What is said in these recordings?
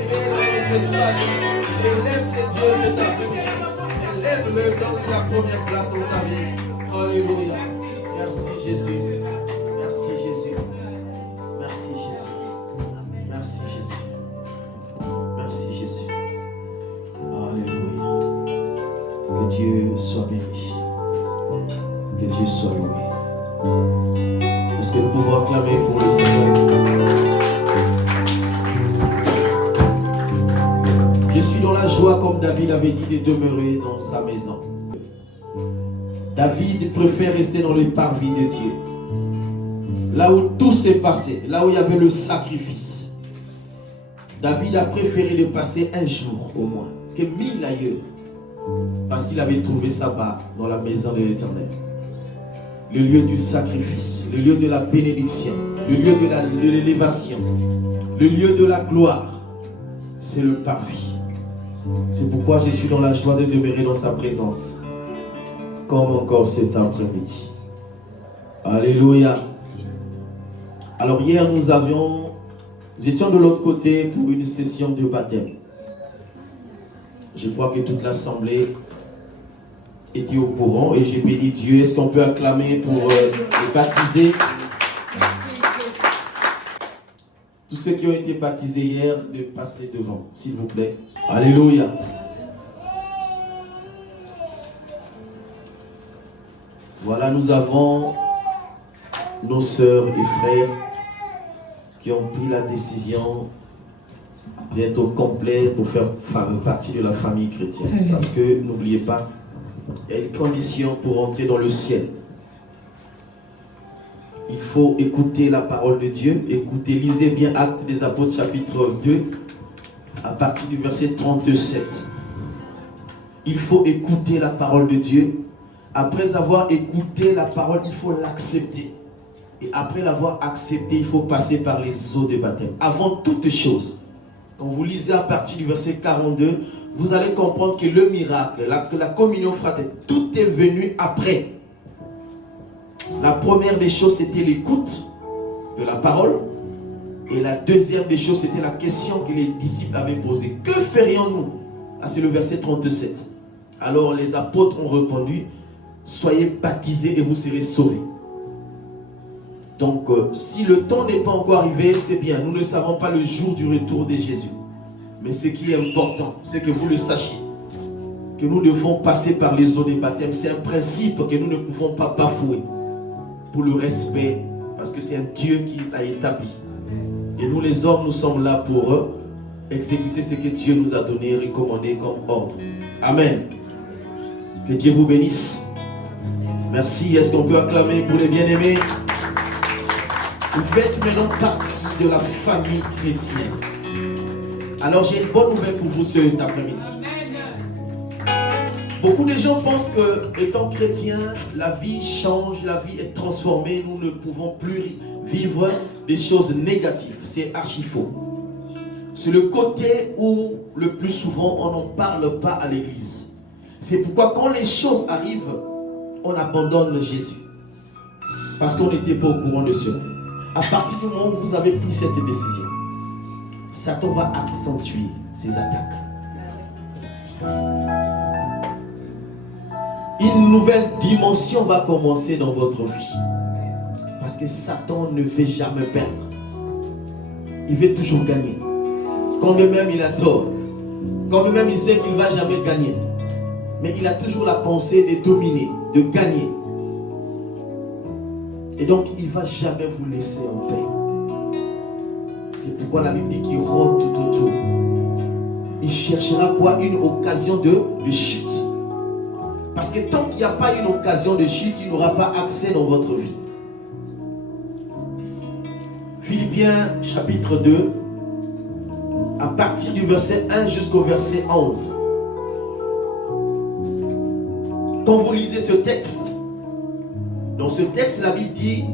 l'élever dans notre sagesse. Élève ces dieux cet après-midi. Élève-le, donne la première place dans ta vie. Alléluia. Merci Jésus. Merci Jésus. Merci Jésus. Merci Jésus. Merci Jésus. Alléluia. Que Dieu soit béni. Que Dieu soit loué. Est-ce que nous pouvons acclamer pour le Seigneur? Je suis dans la joie, comme David avait dit, de demeurer dans sa maison. David préfère rester dans le parvis de Dieu. Là où tout s'est passé, là où il y avait le sacrifice. David a préféré de passer un jour au moins, que 1000 ailleurs. Parce qu'il avait trouvé sabbat dans la maison de l'Éternel. Le lieu du sacrifice, le lieu de la bénédiction, le lieu de l'élévation, le lieu de la gloire. C'est le parvis. C'est pourquoi je suis dans la joie de demeurer dans sa présence. Comme encore cet après-midi. Alléluia. Alors hier nous étions de l'autre côté pour une session de baptême. Je crois que toute l'assemblée était au courant et j'ai béni Dieu. Est-ce qu'on peut acclamer pour les baptiser? Tous ceux qui ont été baptisés hier, de passer devant, s'il vous plaît. Alléluia. Voilà, nous avons nos sœurs et frères qui ont pris la décision d'être au complet pour faire partie de la famille chrétienne. Parce que, n'oubliez pas, il y a une condition pour entrer dans le ciel. Il faut écouter la parole de Dieu. Écoutez, lisez bien Actes des Apôtres chapitre 2 à partir du verset 37. Il faut écouter la parole de Dieu. Après avoir écouté la parole, il faut l'accepter. Et après l'avoir accepté, il faut passer par les eaux de baptême. Avant toute chose, quand vous lisez à partir du verset 42, vous allez comprendre que le miracle, la communion fraternelle, tout est venu après. La première des choses, c'était l'écoute de la parole. Et la deuxième des choses, c'était la question que les disciples avaient posée. Que ferions-nous? Ah, c'est le verset 37. Alors les apôtres ont répondu, soyez baptisés et vous serez sauvés. Donc, si le temps n'est pas encore arrivé, c'est bien. Nous ne savons pas le jour du retour de Jésus. Mais ce qui est important, c'est que vous le sachiez. Que nous devons passer par les eaux des baptêmes. C'est un principe que nous ne pouvons pas bafouer. Pour le respect, parce que c'est un Dieu qui l'a établi. Et nous les hommes, nous sommes là pour exécuter ce que Dieu nous a donné, recommandé comme ordre. Amen. Que Dieu vous bénisse. Merci. Est-ce qu'on peut acclamer pour les bien-aimés? Vous faites maintenant partie de la famille chrétienne. Alors j'ai une bonne nouvelle pour vous cet après-midi. Beaucoup de gens pensent que, étant chrétien, la vie change, la vie est transformée. Nous ne pouvons plus vivre des choses négatives. C'est archi faux. C'est le côté où, le plus souvent, on n'en parle pas à l'église. C'est pourquoi quand les choses arrivent, on abandonne Jésus. Parce qu'on n'était pas au courant de cela. À partir du moment où vous avez pris cette décision, Satan va accentuer ses attaques. Une nouvelle dimension va commencer dans votre vie. Parce que Satan ne veut jamais perdre. Il veut toujours gagner. Quand même il a tort. Quand même il sait qu'il ne va jamais gagner. Mais il a toujours la pensée de dominer, de gagner. Et donc, il ne va jamais vous laisser en paix. C'est pourquoi la Bible dit qu'il rôde tout autour. Il cherchera quoi? Une occasion de chute. Parce que tant qu'il n'y a pas une occasion de chute, il n'aura pas accès dans votre vie. Philippiens chapitre 2, à partir du verset 1 jusqu'au verset 11. Quand vous lisez ce texte, dans ce texte, la Bible dit,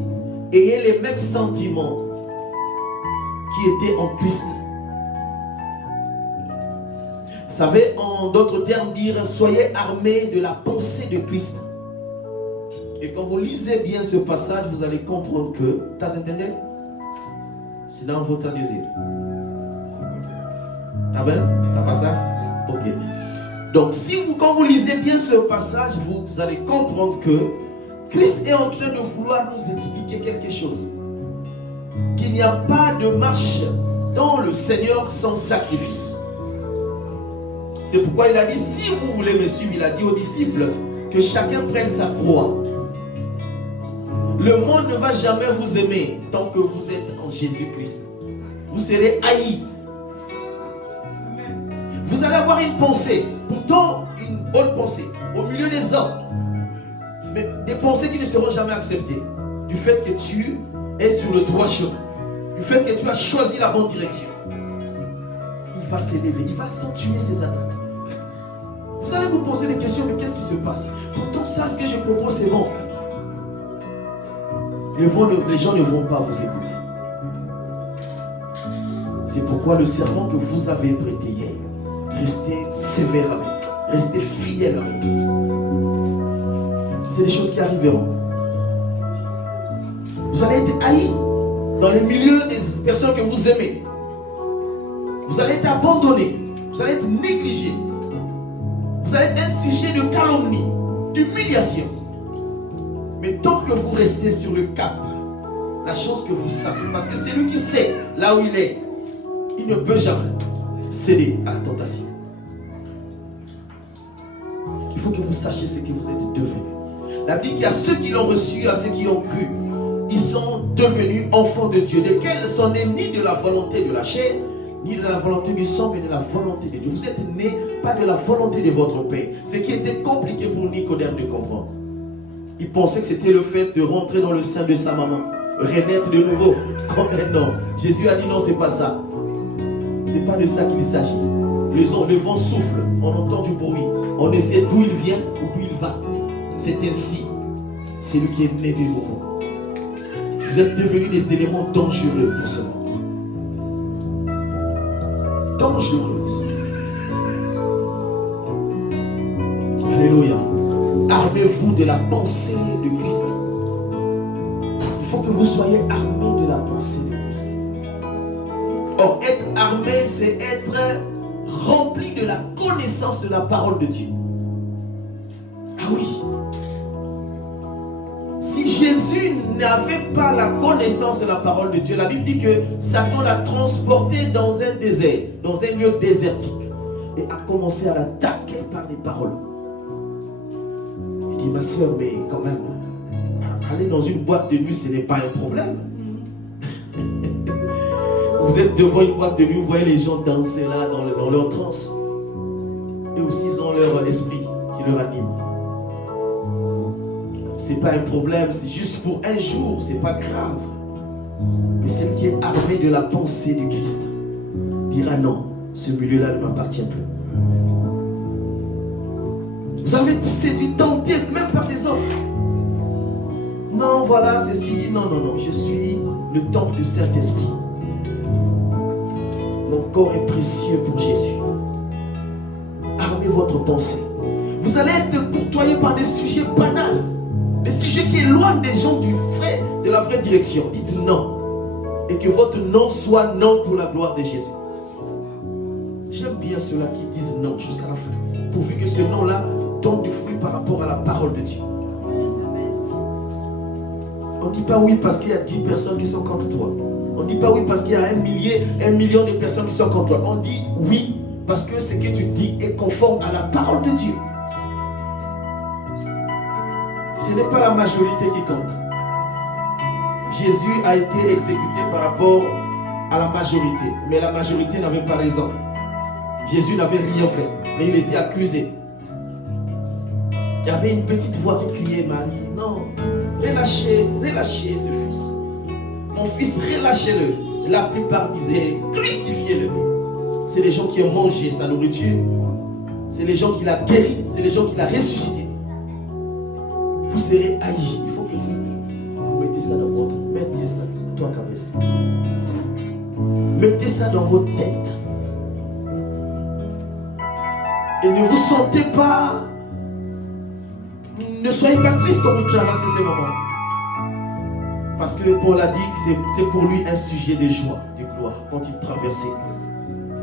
ayez les mêmes sentiments qui étaient en Christ. Ça veut en d'autres termes dire, soyez armés de la pensée de Christ. Et quand vous lisez bien ce passage, vous allez comprendre que, t'as entendu? C'est dans votre désir. T'as bien? T'as pas ça? Ok. Donc, quand vous lisez bien ce passage, vous allez comprendre que Christ est en train de vouloir nous expliquer quelque chose. Qu'il n'y a pas de marche dans le Seigneur sans sacrifice. C'est pourquoi il a dit, si vous voulez me suivre, il a dit aux disciples, que chacun prenne sa croix. Le monde ne va jamais vous aimer tant que vous êtes en Jésus-Christ. Vous serez haïs. Vous allez avoir une pensée, pourtant une bonne pensée, au milieu des hommes. Mais des pensées qui ne seront jamais acceptées. Du fait que tu es sur le droit chemin. Du fait que tu as choisi la bonne direction. Il va s'élever, il va accentuer ses attaques. Vous allez vous poser des questions, mais qu'est-ce qui se passe? Pourtant ça, ce que je propose, c'est bon. Les gens ne vont pas vous écouter. C'est pourquoi le serment que vous avez prêté hier, restez sévère avec, restez fidèle avec. C'est des choses qui arriveront. Vous allez être haïs dans le milieu des personnes que vous aimez. Vous allez être abandonnés. Vous allez être négligés. Vous allez être un sujet de calomnie, d'humiliation. Mais tant que vous restez sur le cap, la chose que vous savez, parce que c'est lui qui sait là où il est, il ne peut jamais céder à la tentation. Il faut que vous sachiez ce que vous êtes devenus. La Bible dit qu'il y a ceux qui l'ont reçu, à ceux qui ont cru. Ils sont devenus enfants de Dieu, lesquels ne sont nés ni de la volonté de la chair, ni de la volonté du sang, mais de la volonté de Dieu. Vous êtes nés pas de la volonté de votre Père. Ce qui était compliqué pour Nicodème de comprendre. Il pensait que c'était le fait de rentrer dans le sein de sa maman, renaître de nouveau. Non, Jésus a dit non, c'est pas ça. C'est pas de ça qu'il s'agit. Le vent souffle, on entend du bruit, on ne sait d'où il vient ou d'où il va. C'est ainsi, c'est lui qui est né de nouveau. Vous êtes devenus des éléments dangereux pour ce monde. Dangereuse. Alléluia. Armez-vous de la pensée de Christ. Il faut que vous soyez armés de la pensée de Christ. Or, être armé, c'est être rempli de la connaissance de la parole de Dieu. Ah oui. Si Jésus n'avait pas la connaissance de la parole de Dieu, la Bible dit que Satan l'a transporté dans un désert, dans un lieu désertique, et a commencé à l'attaquer par les paroles. Il dit, ma soeur, mais quand même, aller dans une boîte de nuit, ce n'est pas un problème. Vous êtes devant une boîte de nuit, vous voyez les gens danser là dans leur transe. Et aussi ils ont leur esprit qui leur anime. C'est pas un problème, c'est juste pour un jour, c'est pas grave. Mais celui qui est armé de la pensée du Christ dira non, ce milieu-là ne m'appartient plus. Vous avez été séduit, tenté, même par des hommes. Non, voilà, ceci dit, non, je suis le temple du Saint-Esprit. Mon corps est précieux pour Jésus. Armez votre pensée. Vous allez être courtoyé par des sujets banals. Des sujets qui éloignent des gens de la vraie direction. Dites non. Et que votre non soit non pour la gloire de Jésus. J'aime bien ceux-là qui disent non jusqu'à la fin. Pourvu que ce non-là donne du fruit par rapport à la parole de Dieu. On ne dit pas oui parce qu'il y a 10 personnes qui sont contre toi. On ne dit pas oui parce qu'il y a 1 million de personnes qui sont contre toi. On dit oui parce que ce que tu dis est conforme à la parole de Dieu. Ce n'est pas la majorité qui compte. Jésus a été exécuté par rapport à la majorité. Mais la majorité n'avait pas raison. Jésus n'avait rien fait. Mais il était accusé. Il y avait une petite voix qui criait, Marie, non, relâchez ce fils. Mon fils, relâchez-le. La plupart disaient, crucifiez-le. C'est les gens qui ont mangé sa nourriture. C'est les gens qui l'ont guéri. C'est les gens qui l'ont ressuscité. Vous serez haïs. Il faut que vous mettez ça dans votre... Mettez ça, toi, cabesse. Mettez ça dans votre tête. Et ne vous sentez pas... Ne soyez pas triste quand vous traversez ces moments. Parce que Paul a dit que c'était pour lui un sujet de joie, de gloire, quand il traversait.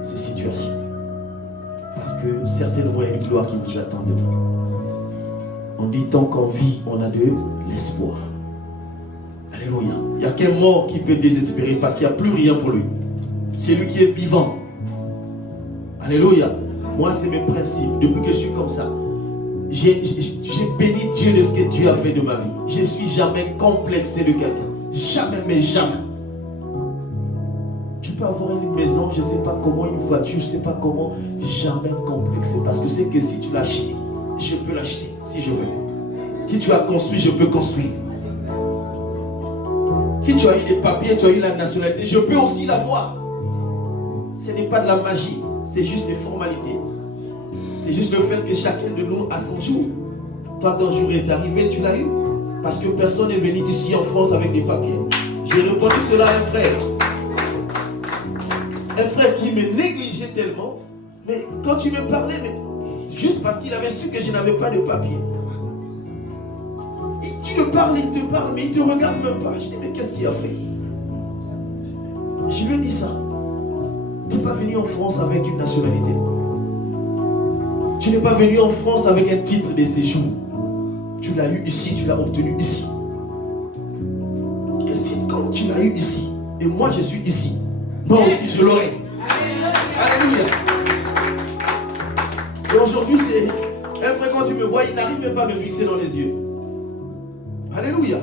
ces situations. Parce que certainement, il y a une gloire qui vous attend demain. On dit tant qu'en vie, on a de l'espoir. Alléluia. Il n'y a qu'un mort qui peut désespérer parce qu'il n'y a plus rien pour lui. C'est lui qui est vivant. Alléluia. Moi, c'est mes principes. Depuis que je suis comme ça, j'ai béni Dieu de ce que Dieu a fait de ma vie. Je ne suis jamais complexé de quelqu'un. Jamais, mais jamais. Tu peux avoir une maison, je ne sais pas comment, une voiture, je ne sais pas comment. Jamais complexé. Parce que c'est que si tu l'as acheté, je peux l'acheter si je veux. Si tu as construit, je peux construire. Si tu as eu des papiers, tu as eu la nationalité, je peux aussi l'avoir. Ce n'est pas de la magie, c'est juste des formalités. C'est juste le fait que chacun de nous a son jour. Toi, ton jour est arrivé, tu l'as eu. Parce que personne n'est venu ici en France avec des papiers. J'ai répondu cela à un frère. Un frère qui me négligeait tellement. Mais quand tu me parlais, mais juste parce qu'il avait su que je n'avais pas de papier. Tu le parles, il te parle, mais il ne te regarde même pas. Je dis, mais qu'est-ce qu'il a fait? Je lui ai dit ça. Tu n'es pas venu en France avec une nationalité. Tu n'es pas venu en France avec un titre de séjour. Tu l'as eu ici, tu l'as obtenu ici. Et si comme tu l'as eu ici, et moi je suis ici, moi aussi je l'aurai. Alléluia. Et aujourd'hui, c'est un frère, quand tu me vois, il n'arrive même pas à me fixer dans les yeux. Alléluia.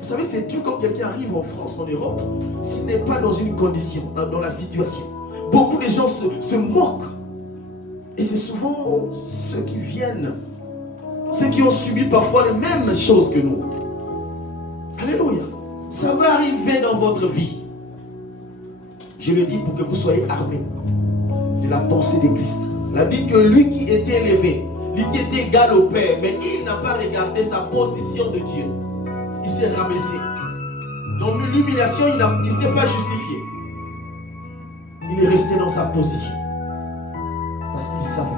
Vous savez, c'est dur quand quelqu'un arrive en France, en Europe, s'il n'est pas dans une condition, dans la situation. Beaucoup de gens se moquent. Et c'est souvent ceux qui viennent, ceux qui ont subi parfois les mêmes choses que nous. Alléluia. Ça va arriver dans votre vie. Je le dis pour que vous soyez armés de la pensée de Christ. La Bible que lui qui était élevé, lui qui était égal au Père, mais il n'a pas regardé sa position de Dieu. Il s'est rabaissé. Dans l'humiliation, il ne s'est pas justifié. Il est resté dans sa position. Parce qu'il savait.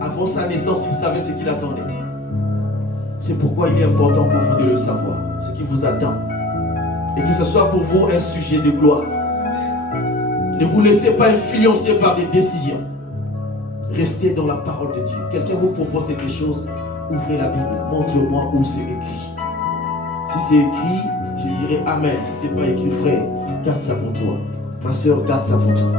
Avant sa naissance, il savait ce qu'il attendait. C'est pourquoi il est important pour vous de le savoir. Ce qui vous attend. Et que ce soit pour vous un sujet de gloire. Ne vous laissez pas influencer par des décisions. Restez dans la parole de Dieu. Quelqu'un vous propose quelque chose, ouvrez la Bible. Montre-moi où c'est écrit. Si c'est écrit, je dirais Amen. Si ce n'est pas écrit, frère, garde ça pour toi. Ma soeur, garde ça pour toi.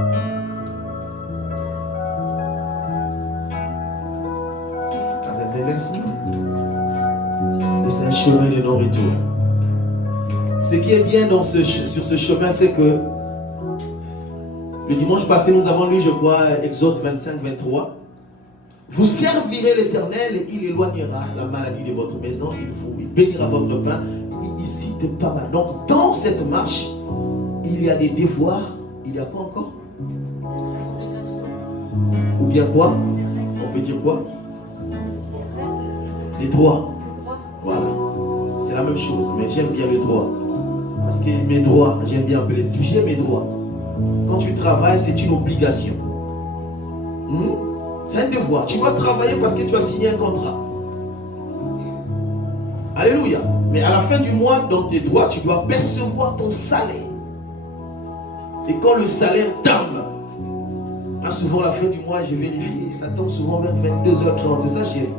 Et c'est un chemin de non-retour. Ce qui est bien sur ce chemin, c'est que le dimanche passé, nous avons lu, je crois, Exode 25-23. Vous servirez l'Éternel et il éloignera la maladie de votre maison. Il bénira votre pain. Ici, c'est pas mal. Donc, dans cette marche, il y a des devoirs. Il y a quoi encore? Ou bien quoi? On peut dire quoi? Les droits. Voilà. C'est la même chose, mais j'aime bien les droits. Parce que mes droits, j'aime bien appeler ça. J'aime mes droits. Quand tu travailles, c'est une obligation. C'est un devoir. Tu dois travailler parce que tu as signé un contrat. Alléluia. Mais à la fin du mois, dans tes droits, tu dois percevoir ton salaire. Et quand le salaire tombe, souvent à la fin du mois, je vérifie, ça tombe souvent vers 22h30. C'est ça, chérie?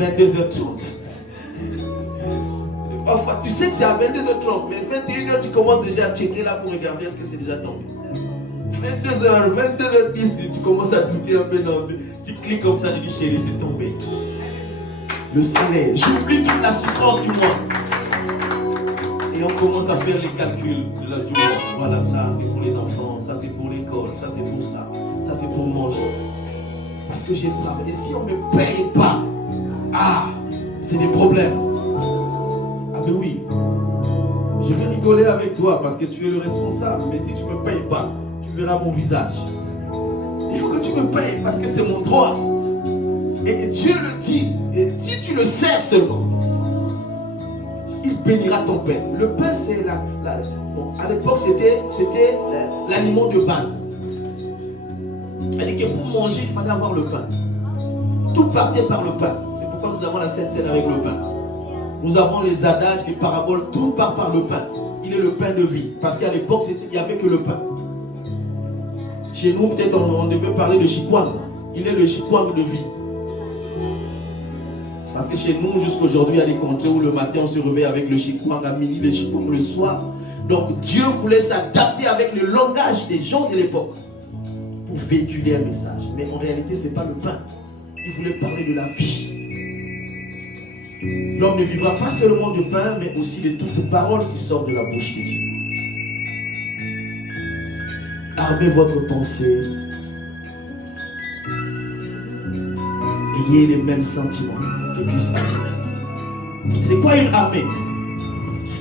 22h30. Parfois, tu sais que c'est à 22h30, mais 21h, tu commences déjà à checker là pour regarder est-ce que c'est déjà tombé. 22h, 22h10, tu commences à douter un peu. Non, tu cliques comme ça, je dis chérie, c'est tombé. Le salaire, j'oublie toute la souffrance du mois. Et on commence à faire les calculs du mois. Voilà, ça c'est pour les enfants, ça c'est pour l'école, ça c'est pour ça, ça c'est pour manger. Parce que j'ai travaillé. Si on ne me paye pas, c'est des problèmes. Ah ben oui, je vais rigoler avec toi parce que tu es le responsable. Mais si tu ne me payes pas, tu verras mon visage. Il faut que tu me payes parce que c'est mon droit. Et Dieu le dit. Et si tu le sers seulement, il bénira ton pain. Le pain, c'est à l'époque, c'était l'aliment de base. C'est-à-dire que pour manger, il fallait avoir le pain. Tout partait par le pain. C'est pourquoi nous avons la Sainte Seine avec le pain. Nous avons les adages, les paraboles, tout part par le pain. Il est le pain de vie. Parce qu'à l'époque, il n'y avait que le pain. Chez nous, peut-être on devait parler de Chikwang. Il est le Chikwang de vie. Parce que chez nous, jusqu'aujourd'hui, il y a des contrées où le matin, on se réveille avec le Chikwang, à midi, le Chikwang le soir. Donc, Dieu voulait s'adapter avec le langage des gens de l'époque pour véhiculer un message. Mais en réalité, ce n'est pas le pain. Il voulait parler de la vie. L'homme ne vivra pas seulement de pain, mais aussi de toute parole qui sort de la bouche de Dieu. Armez votre pensée. Ayez les mêmes sentiments que Christ. C'est quoi une armée?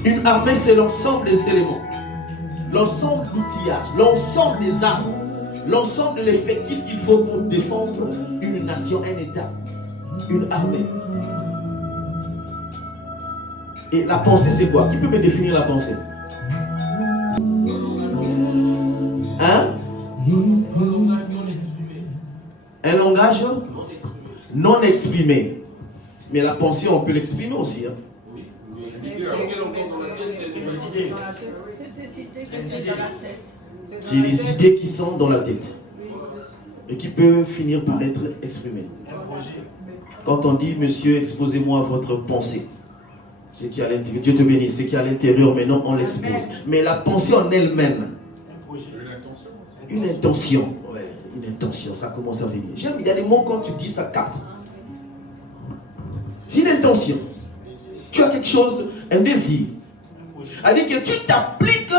Une armée, c'est l'ensemble des éléments, l'ensemble de l'outillage, l'ensemble des armes, l'ensemble de l'effectif qu'il faut pour défendre une nation, un État, une armée. Et la pensée, c'est quoi? Qui peut me définir la pensée? Hein? Un langage non exprimé. Mais la pensée, on peut l'exprimer aussi. Hein? C'est les idées qui sont dans la tête et qui peuvent finir par être exprimées. Quand on dit, monsieur, exposez-moi votre pensée, ce qui est à l'intérieur, Dieu te bénisse, ce qui est à l'intérieur, maintenant on l'expose. Mais la pensée en elle-même, une intention, ouais, une intention, ça commence à venir. J'aime, il y a des mots quand tu dis, ça capte. C'est une intention. Tu as quelque chose, un désir. C'est-à-dire que tu t'appliques.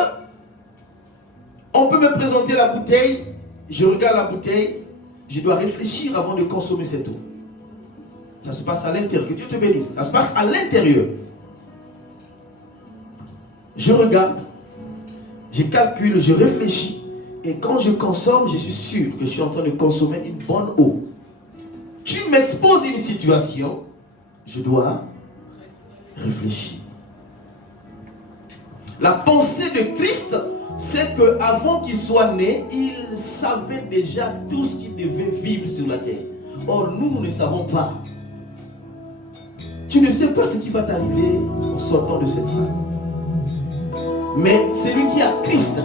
On peut me présenter la bouteille, je regarde la bouteille, je dois réfléchir avant de consommer cette eau. Ça se passe à l'intérieur, que Dieu te bénisse. Ça se passe à l'intérieur. Je regarde, je calcule, je réfléchis, et quand je consomme, je suis sûr que je suis en train de consommer une bonne eau. Tu m'exposes à une situation, je dois réfléchir. La pensée de Christ, c'est qu'avant qu'il soit né, il savait déjà tout ce qu'il devait vivre sur la terre. Or, nous ne savons pas. Tu ne sais pas ce qui va t'arriver en sortant de cette salle. Mais celui qui a Christ,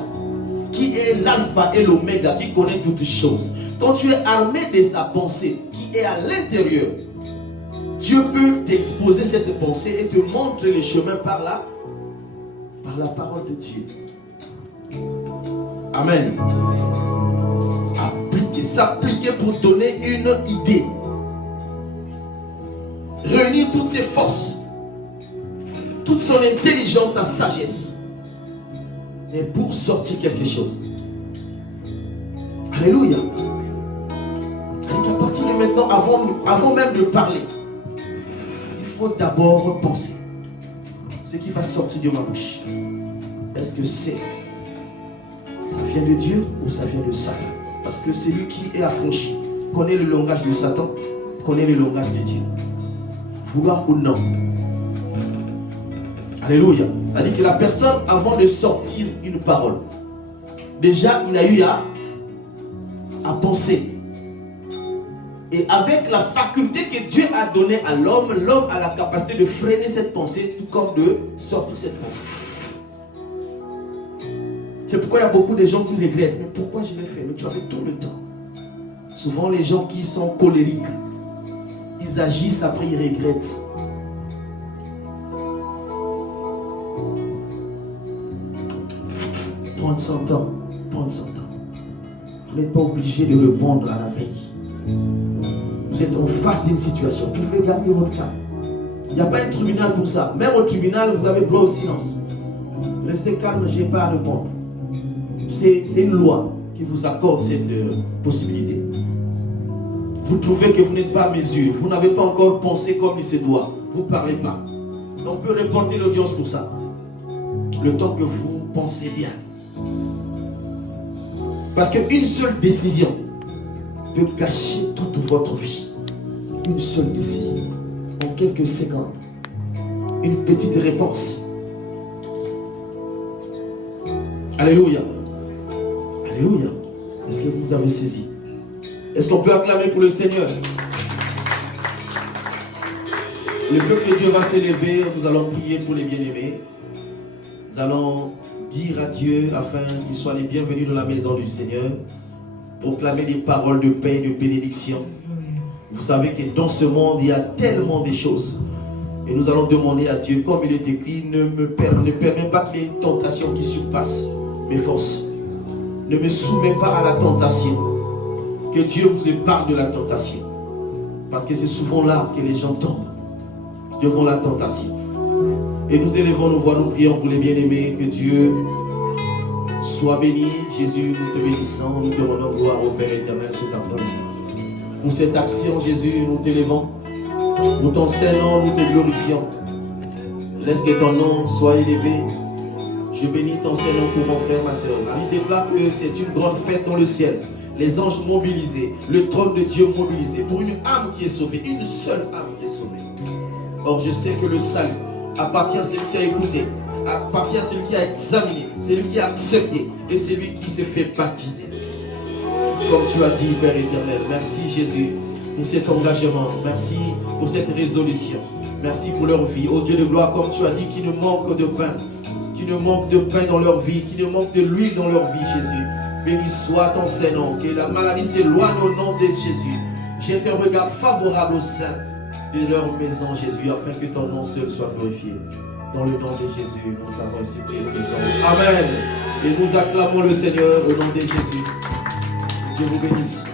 qui est l'alpha et l'oméga, qui connaît toutes choses, quand tu es armé de sa pensée, qui est à l'intérieur, Dieu peut t'exposer cette pensée et te montrer le chemin par la parole de Dieu. Amen. Appliquer, s'appliquer pour donner une idée. Réunir toutes ses forces, toute son intelligence, sa sagesse, et pour sortir quelque chose. Alléluia. À partir de maintenant, avant même de parler, il faut d'abord penser. Ce qui va sortir de ma bouche, est-ce que ça vient de Dieu ou ça vient de Satan? Parce que celui qui est affranchi connaît le langage de Satan, connaît le langage de Dieu. Vouloir ou non. Alléluia. C'est-à-dire que la personne, avant de sortir une parole, déjà il a eu à penser. Et avec la faculté que Dieu a donnée à l'homme, l'homme a la capacité de freiner cette pensée, tout comme de sortir cette pensée. C'est pourquoi il y a beaucoup de gens qui regrettent. Mais pourquoi je l'ai fait? Mais tu avais tout le temps. Souvent les gens qui sont colériques, ils agissent, après ils regrettent. Prendre son temps, prendre son temps. Vous n'êtes pas obligé de répondre à la veille. Vous êtes en face d'une situation, vous pouvez garder votre calme. Il n'y a pas un tribunal pour ça. Même au tribunal, vous avez droit au silence. Restez calme, je n'ai pas à répondre. C'est une loi qui vous accorde cette possibilité. Vous trouvez que vous n'êtes pas à mesure, vous n'avez pas encore pensé comme il se doit, vous ne parlez pas. On peut reporter l'audience pour ça. Le temps que vous pensez bien. Parce qu'une seule décision peut gâcher toute votre vie. Une seule décision. En quelques secondes. Une petite réponse. Alléluia. Alléluia. Est-ce que vous avez saisi? Est-ce qu'on peut acclamer pour le Seigneur? Le peuple de Dieu va s'élever. Nous allons prier pour les bien-aimés. Nous allons dire à Dieu afin qu'ils soient les bienvenus dans la maison du Seigneur. proclamer des paroles de paix et de bénédiction. Vous savez que dans ce monde, il y a tellement de choses. Et nous allons demander à Dieu, comme il est écrit, ne permets pas qu'il y ait une tentation qui surpasse mes forces. Ne me soumets pas à la tentation. Que Dieu vous épargne de la tentation. Parce que c'est souvent là que les gens tombent devant la tentation. Et nous élevons nos voix, nous prions pour les bien-aimés. Que Dieu soit béni. Jésus, nous te bénissons, nous te rendons gloire au Père éternel cet après-midi. Pour cette action, Jésus, nous t'élevons. Nous t'enseignons, nous te glorifions. Laisse que ton nom soit élevé. Je bénis ton Seigneur pour mon frère, ma soeur. La Bible déclare que c'est une grande fête dans le ciel. Les anges mobilisés, le trône de Dieu mobilisé pour une âme qui est sauvée, une seule âme qui est sauvée. Or, je sais que le salut appartient à celui qui a écouté, appartient à celui qui a examiné, celui qui a accepté et celui qui s'est fait baptiser. Comme tu as dit, Père éternel, merci Jésus pour cet engagement, merci pour cette résolution, merci pour leur vie. Ô Dieu de gloire, comme tu as dit, qui ne manque de pain, qui ne manque de pain dans leur vie, qui ne manque de l'huile dans leur vie, Jésus. Béni soit ton Seigneur, que la maladie s'éloigne au nom de Jésus. Jette un regard favorable au sein de leur maison, Jésus, afin que ton nom seul soit glorifié. Dans le nom de Jésus, nous t'avons ainsi prié, nous disons Amen. Et nous acclamons le Seigneur au nom de Jésus. Dieu vous bénisse.